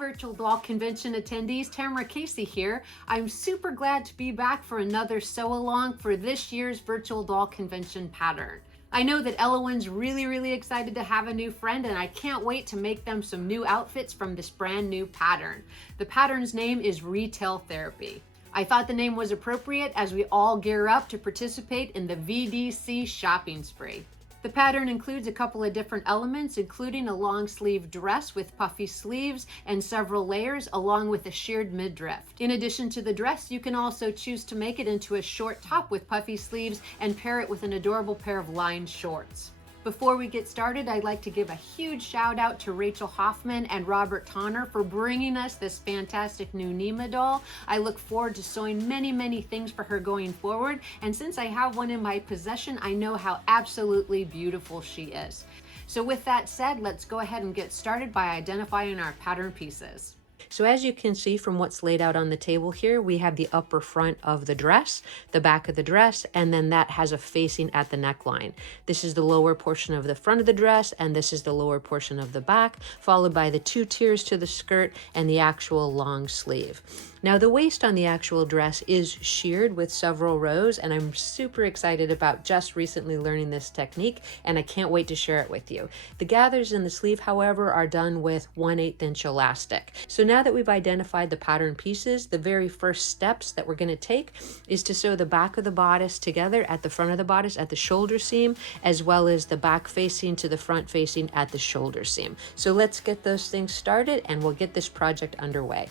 Virtual Doll Convention attendees, Tamara Casey here. I'm super glad to be back for another sew along for this year's Virtual Doll Convention pattern. I know that Elowen's really excited to have a new friend, and I can't wait to make them some new outfits from this brand new pattern. The pattern's name is Retail Therapy. I thought the name was appropriate as we all gear up to participate in the VDC shopping spree. The pattern includes a couple of different elements, including a long sleeve dress with puffy sleeves and several layers, along with a sheared midriff. In addition to the dress, you can also choose to make it into a short top with puffy sleeves and pair it with an adorable pair of lined shorts. Before we get started, I'd like to give a huge shout out to Rachel Hoffman and Robert Tonner for bringing us this fantastic new Nema doll. I look forward to sewing many things for her going forward, and since I have one in my possession, I know how absolutely beautiful she is. So with that said, let's go ahead and get started by identifying our pattern pieces. So as you can see from what's laid out on the table here, we have the upper front of the dress, the back of the dress, and then that has a facing at the neckline. This is the lower portion of the front of the dress, and this is the lower portion of the back, followed by the two tiers to the skirt and the actual long sleeve. Now the waist on the actual dress is sheared with several rows, and I'm super excited about just recently learning this technique, and I can't wait to share it with you. The gathers in the sleeve, however, are done with 1/8 inch elastic. So now that we've identified the pattern pieces, the very first steps that we're going to take is to sew the back of the bodice together at the front of the bodice at the shoulder seam, as well as the back facing to the front facing at the shoulder seam. So let's get those things started and we'll get this project underway.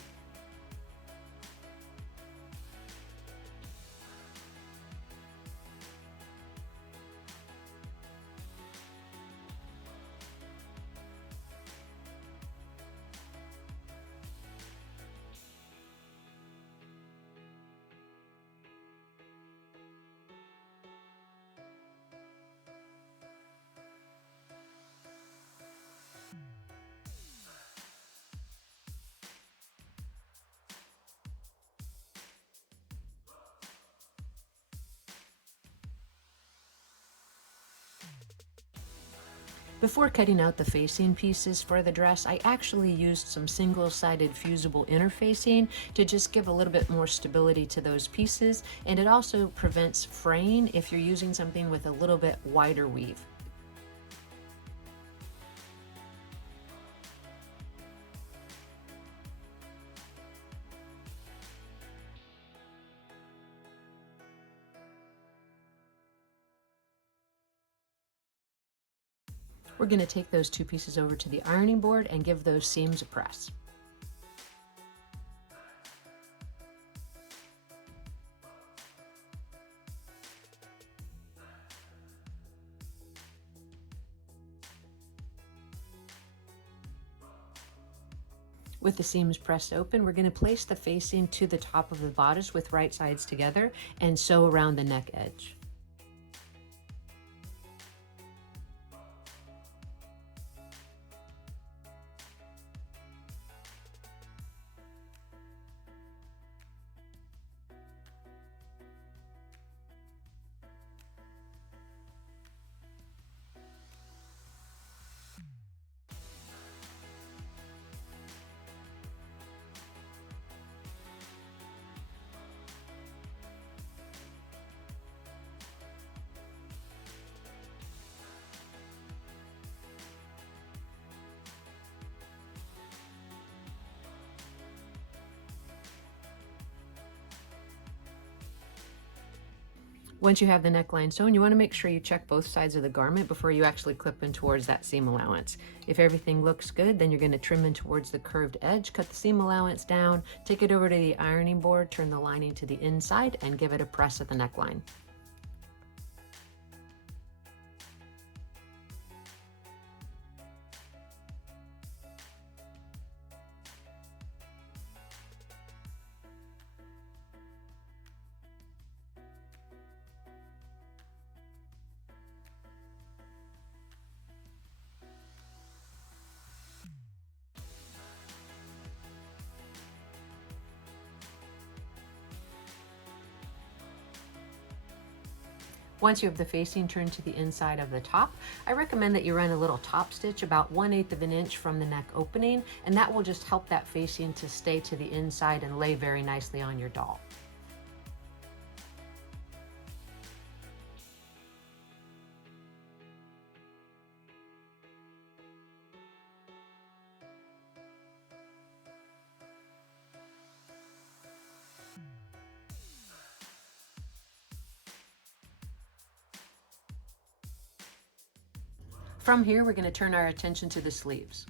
Before cutting out the facing pieces for the dress, I actually used some single-sided fusible interfacing to just give a little bit more stability to those pieces, and it also prevents fraying if you're using something with a little bit wider weave. We're going to take those two pieces over to the ironing board and give those seams a press. With the seams pressed open, we're going to place the facing to the top of the bodice with right sides together and sew around the neck edge. Once you have the neckline sewn, you want to make sure you check both sides of the garment before you actually clip in towards that seam allowance. If everything looks good, then you're going to trim in towards the curved edge, cut the seam allowance down, take it over to the ironing board, turn the lining to the inside, and give it a press at the neckline. Once you have the facing turned to the inside of the top, I recommend that you run a little top stitch about 1/8 of an inch from the neck opening, and that will just help that facing to stay to the inside and lay very nicely on your doll. From here, we're going to turn our attention to the sleeves.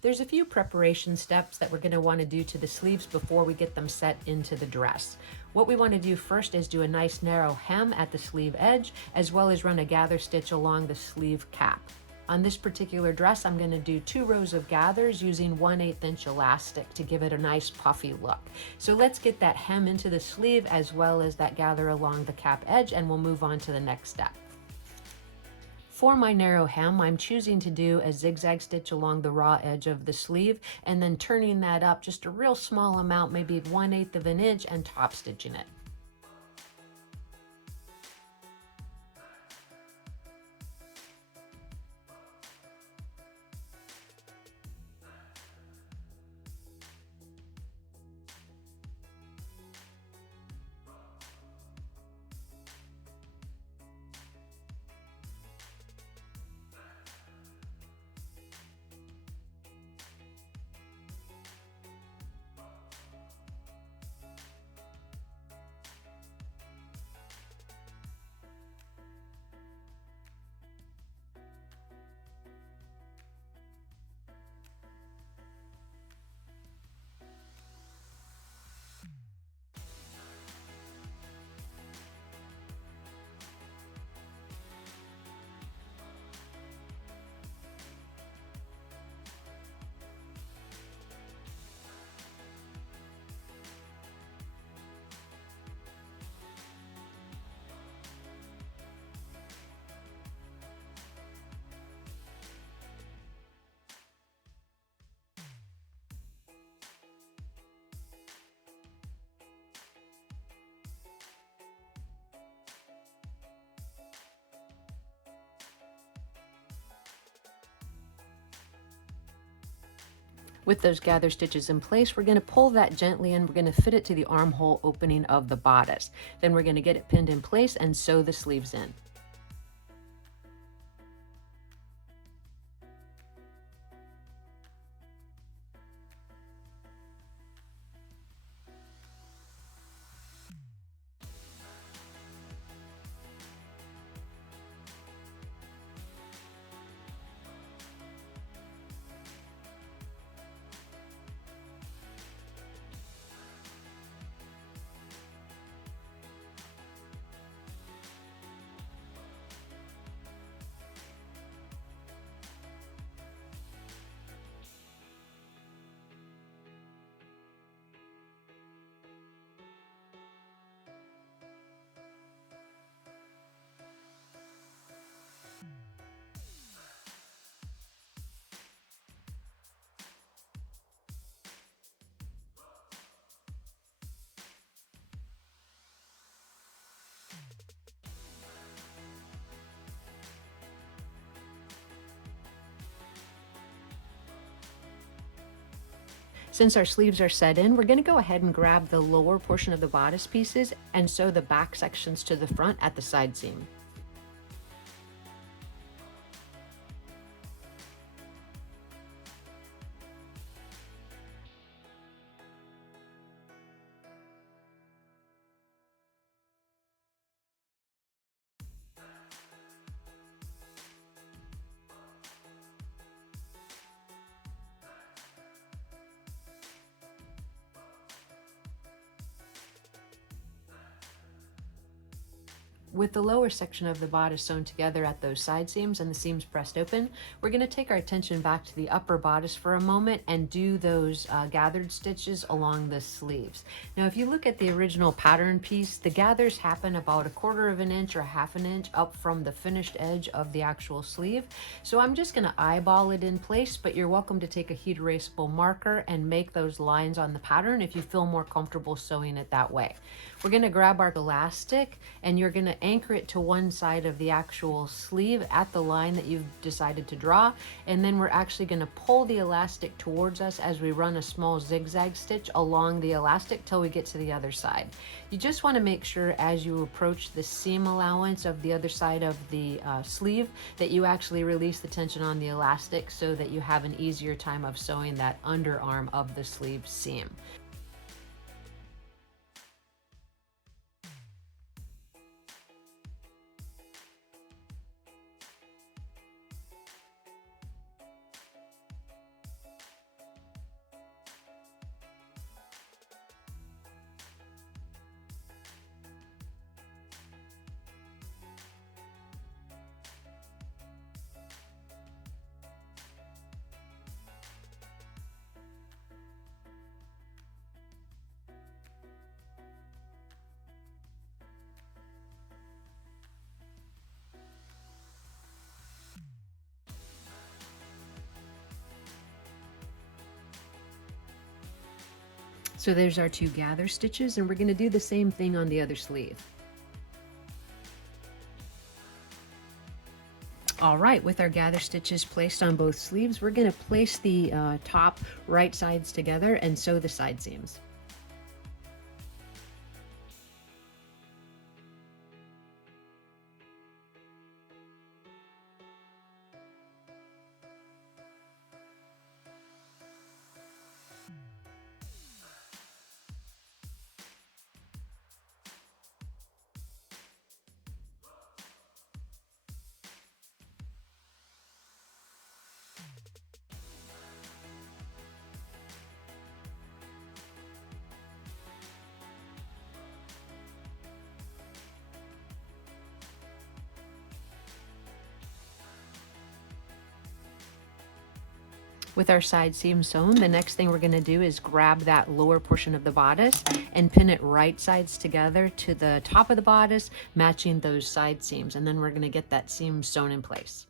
There's a few preparation steps that we're going to want to do to the sleeves before we get them set into the dress. What we want to do first is do a nice narrow hem at the sleeve edge, as well as run a gather stitch along the sleeve cap. On this particular dress, I'm going to do 2 rows of gathers using 1/8 inch elastic to give it a nice puffy look. So let's get that hem into the sleeve as well as that gather along the cap edge, and we'll move on to the next step. For my narrow hem, I'm choosing to do a zigzag stitch along the raw edge of the sleeve and then turning that up just a real small amount, maybe 1/8 of an inch, and top stitching it. With those gather stitches in place, we're going to pull that gently in. We're going to fit it to the armhole opening of the bodice. Then we're going to get it pinned in place and sew the sleeves in. Since our sleeves are set in, we're going to go ahead and grab the lower portion of the bodice pieces and sew the back sections to the front at the side seam. With the lower section of the bodice sewn together at those side seams and the seams pressed open, we're going to take our attention back to the upper bodice for a moment and do those gathered stitches along the sleeves. Now, if you look at the original pattern piece, the gathers happen about 1/4 of an inch or 1/2 an inch up from the finished edge of the actual sleeve. So I'm just going to eyeball it in place, but you're welcome to take a heat erasable marker and make those lines on the pattern if you feel more comfortable sewing it that way. We're going to grab our elastic and you're going to to anchor it to one side of the actual sleeve at the line that you've decided to draw, and then we're actually going to pull the elastic towards us as we run a small zigzag stitch along the elastic till we get to the other side. You just want to make sure as you approach the seam allowance of the other side of the sleeve that you actually release the tension on the elastic so that you have an easier time of sewing that underarm of the sleeve seam. So there's our 2 gather stitches, and we're going to do the same thing on the other sleeve. All right, with our gather stitches placed on both sleeves, we're going to place the top right sides together and sew the side seams. With our side seam sewn, the next thing we're going to do is grab that lower portion of the bodice and pin it right sides together to the top of the bodice, matching those side seams, and then we're going to get that seam sewn in place.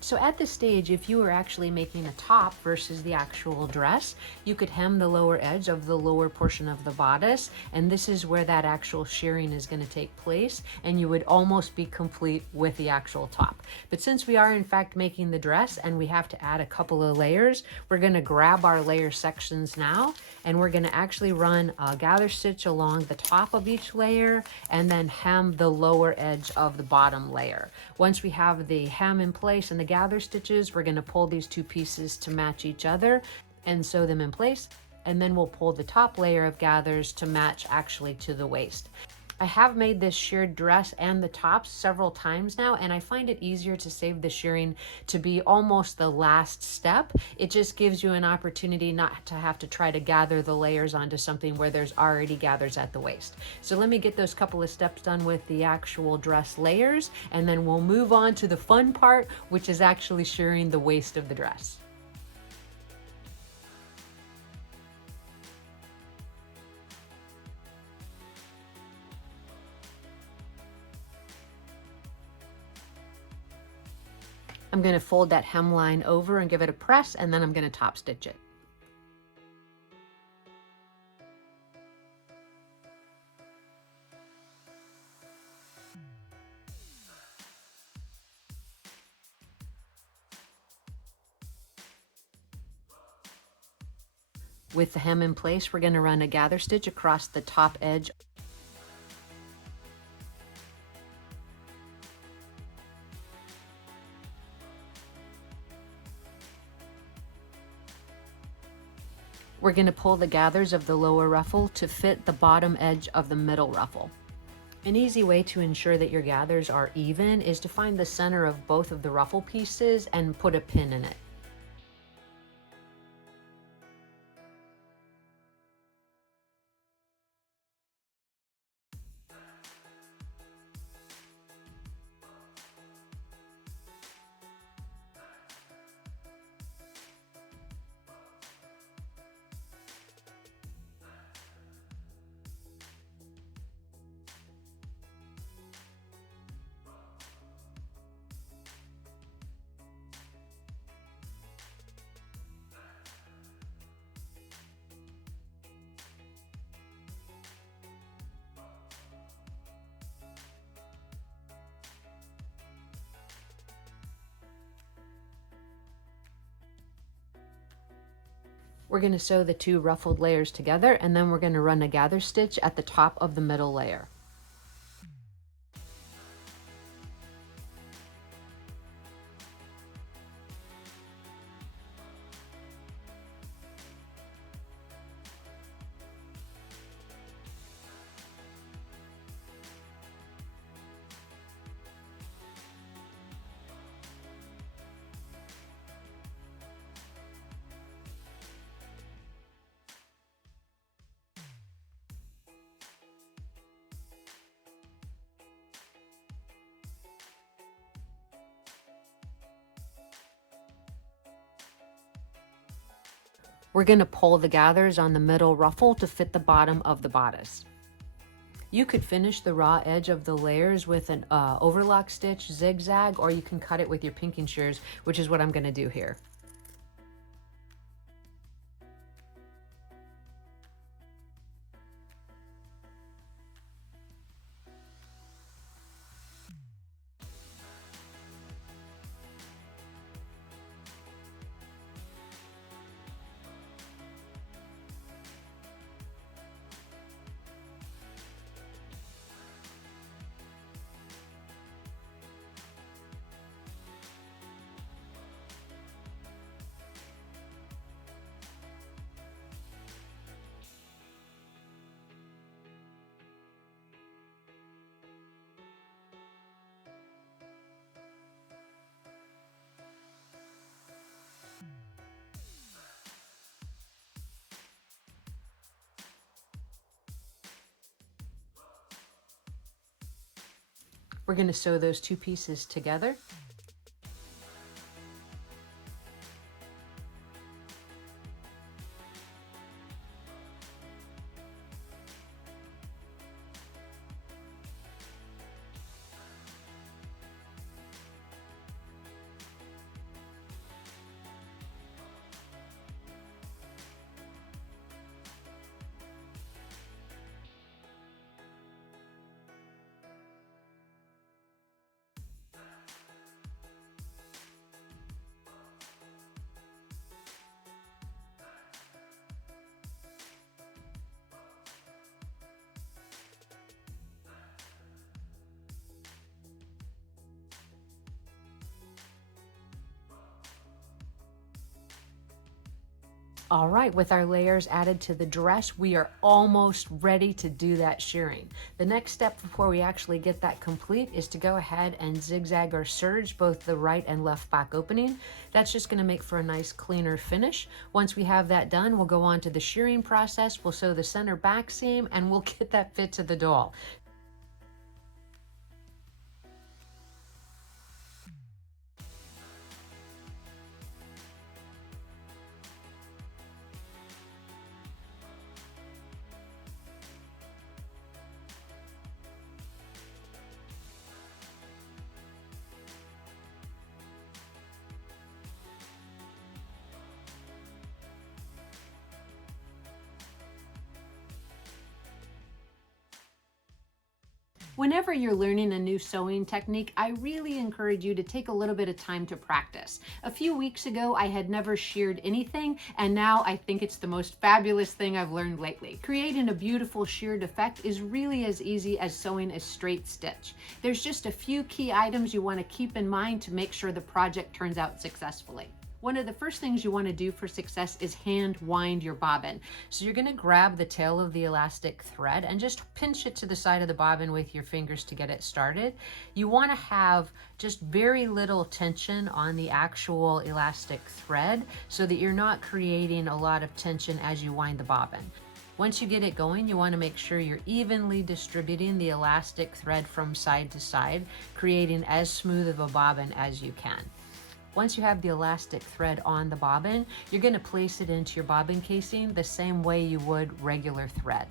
So at this stage, if you were actually making a top versus the actual dress, you could hem the lower edge of the lower portion of the bodice, and this is where that actual shirring is going to take place, and you would almost be complete with the actual top. But since we are in fact making the dress and we have to add a couple of layers, we're going to grab our layer sections now, and we're going to actually run a gather stitch along the top of each layer and then hem the lower edge of the bottom layer. Once we have the hem in place and the gather stitches, we're going to pull these 2 pieces to match each other and sew them in place, and then we'll pull the top layer of gathers to match actually to the waist. I have made this shirred dress and the tops several times now, and I find it easier to save the shirring to be almost the last step. It just gives you an opportunity not to have to try to gather the layers onto something where there's already gathers at the waist. So let me get those couple of steps done with the actual dress layers, and then we'll move on to the fun part, which is actually shirring the waist of the dress. I'm going to fold that hemline over and give it a press, and then I'm going to top stitch it. With the hem in place, we're going to run a gather stitch across the top edge. We're going to pull the gathers of the lower ruffle to fit the bottom edge of the middle ruffle. An easy way to ensure that your gathers are even is to find the center of both of the ruffle pieces and put a pin in it. We're going to sew the two ruffled layers together, and then we're going to run a gather stitch at the top of the middle layer. We're going to pull the gathers on the middle ruffle to fit the bottom of the bodice. You could finish the raw edge of the layers with an overlock stitch, zigzag, or you can cut it with your pinking shears, which is what I'm going to do here. We're going to sew those two pieces together. All right, with our layers added to the dress, we are almost ready to do that shirring. The next step before we actually get that complete is to go ahead and zigzag or serge both the right and left back opening. That's just gonna make for a nice cleaner finish. Once we have that done, we'll go on to the shirring process. We'll sew the center back seam and we'll get that fit to the doll. Whenever you're learning a new sewing technique, I really encourage you to take a little bit of time to practice. A few weeks ago, I had never sheared anything, and now I think it's the most fabulous thing I've learned lately. Creating a beautiful sheared effect is really as easy as sewing a straight stitch. There's just a few key items you want to keep in mind to make sure the project turns out successfully. One of the first things you want to do for success is hand wind your bobbin. So you're going to grab the tail of the elastic thread and just pinch it to the side of the bobbin with your fingers to get it started. You want to have just very little tension on the actual elastic thread so that you're not creating a lot of tension as you wind the bobbin. Once you get it going, you want to make sure you're evenly distributing the elastic thread from side to side, creating as smooth of a bobbin as you can. Once you have the elastic thread on the bobbin, you're going to place it into your bobbin casing the same way you would regular thread.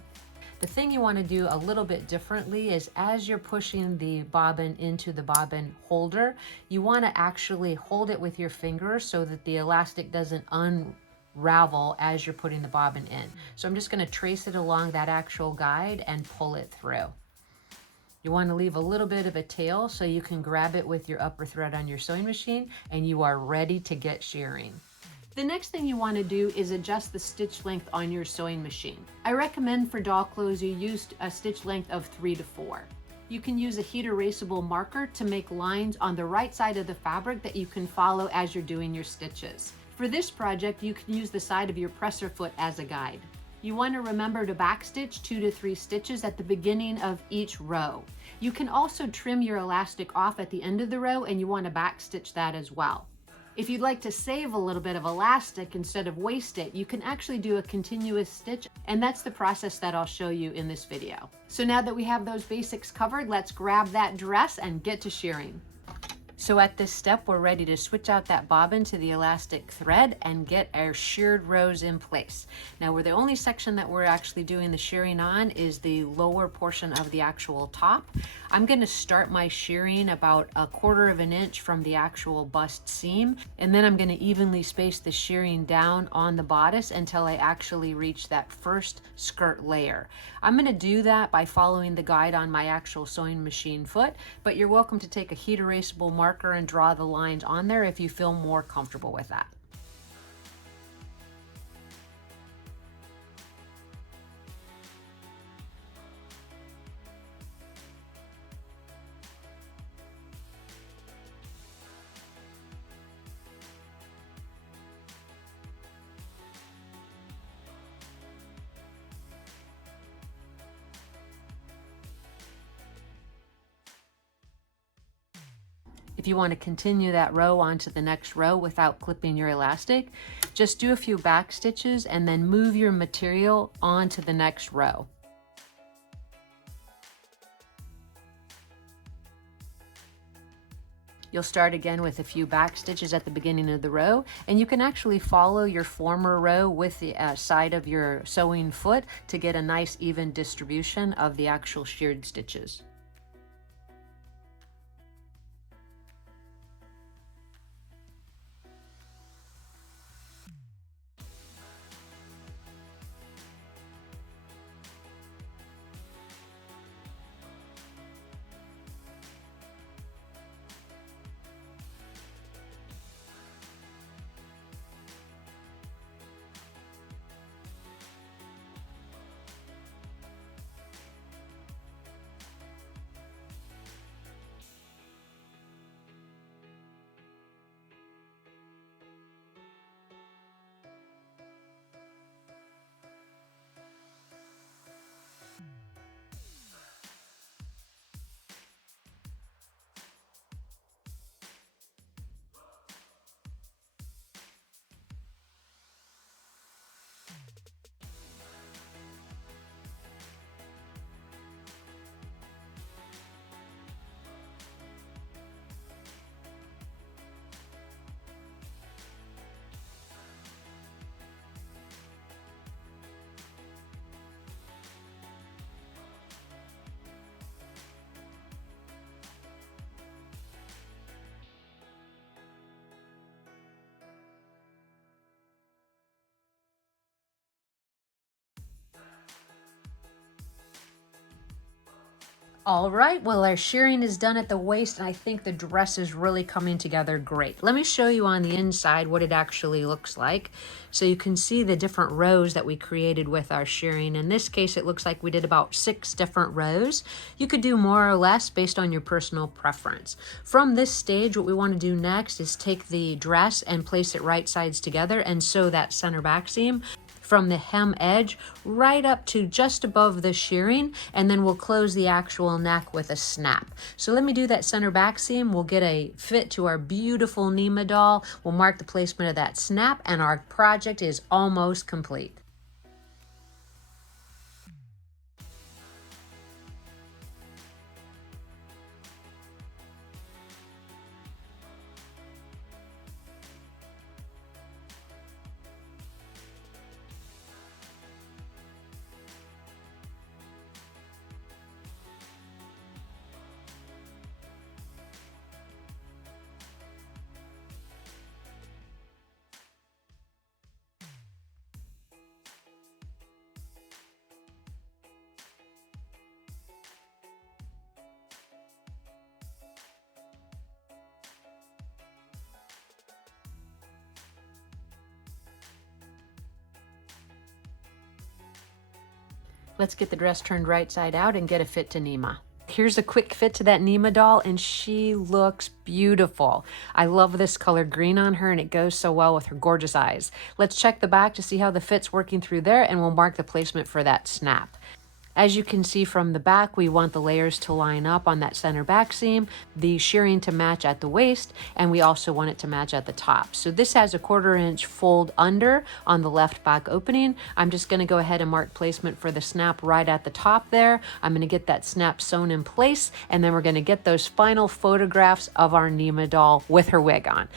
The thing you want to do a little bit differently is as you're pushing the bobbin into the bobbin holder, you want to actually hold it with your finger so that the elastic doesn't unravel as you're putting the bobbin in. So I'm just going to trace it along that actual guide and pull it through. You want to leave a little bit of a tail so you can grab it with your upper thread on your sewing machine and you are ready to get shearing. The next thing you want to do is adjust the stitch length on your sewing machine. I recommend for doll clothes you use a stitch length of 3 to 4. You can use a heat erasable marker to make lines on the right side of the fabric that you can follow as you're doing your stitches. For this project, you can use the side of your presser foot as a guide. You want to remember to backstitch 2 to 3 stitches at the beginning of each row. You can also trim your elastic off at the end of the row and you want to backstitch that as well. If you'd like to save a little bit of elastic instead of waste it, you can actually do a continuous stitch, and that's the process that I'll show you in this video. So now that we have those basics covered, let's grab that dress and get to shearing. So at this step, we're ready to switch out that bobbin to the elastic thread and get our sheared rows in place. Now, the only section that we're actually doing the shearing on is the lower portion of the actual top. I'm going to start my shearing about 1/4 of an inch from the actual bust seam, and then I'm going to evenly space the shearing down on the bodice until I actually reach that first skirt layer. I'm going to do that by following the guide on my actual sewing machine foot, but you're welcome to take a heat erasable marker and draw the lines on there if you feel more comfortable with that. If you want to continue that row onto the next row without clipping your elastic, just do a few back stitches and then move your material onto the next row. You'll start again with a few back stitches at the beginning of the row, and you can actually follow your former row with the side of your sewing foot to get a nice even distribution of the actual sheared stitches. All right, well, our shirring is done at the waist, and I think the dress is really coming together great. Let me show you on the inside what it actually looks like. So you can see the different rows that we created with our shirring. In this case, it looks like we did about 6 different rows. You could do more or less based on your personal preference. From this stage, what we want to do next is take the dress and place it right sides together and sew that center back seam from the hem edge right up to just above the shirring, and then we'll close the actual neck with a snap. So let me do that center back seam. We'll get a fit to our beautiful Nema doll. We'll mark the placement of that snap, and our project is almost complete. Let's get the dress turned right side out and get a fit to Nema. Here's a quick fit to that Nema doll, and she looks beautiful. I love this color green on her, and it goes so well with her gorgeous eyes. Let's check the back to see how the fit's working through there, and we'll mark the placement for that snap. As you can see from the back, we want the layers to line up on that center back seam, the shirring to match at the waist, and we also want it to match at the top. So this has a 1/4 inch fold under on the left back opening. I'm just gonna go ahead and mark placement for the snap right at the top there. I'm gonna get that snap sewn in place, and then we're gonna get those final photographs of our Nema doll with her wig on.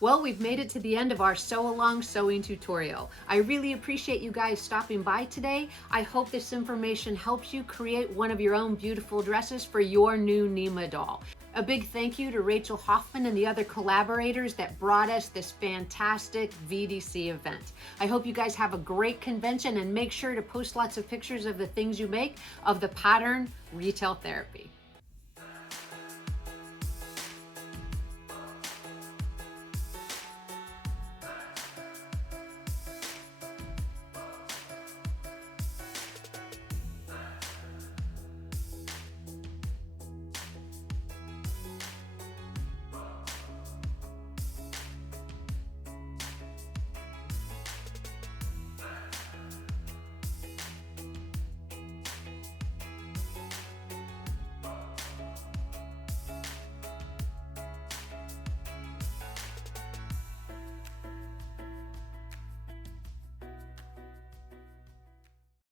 Well, we've made it to the end of our sew along sewing tutorial. I really appreciate you guys stopping by today. I hope this information helps you create one of your own beautiful dresses for your new Nema doll. A big thank you to Rachel Hoffman and the other collaborators that brought us this fantastic VDC event. I hope you guys have a great convention, and make sure to post lots of pictures of the things you make of the pattern retail therapy.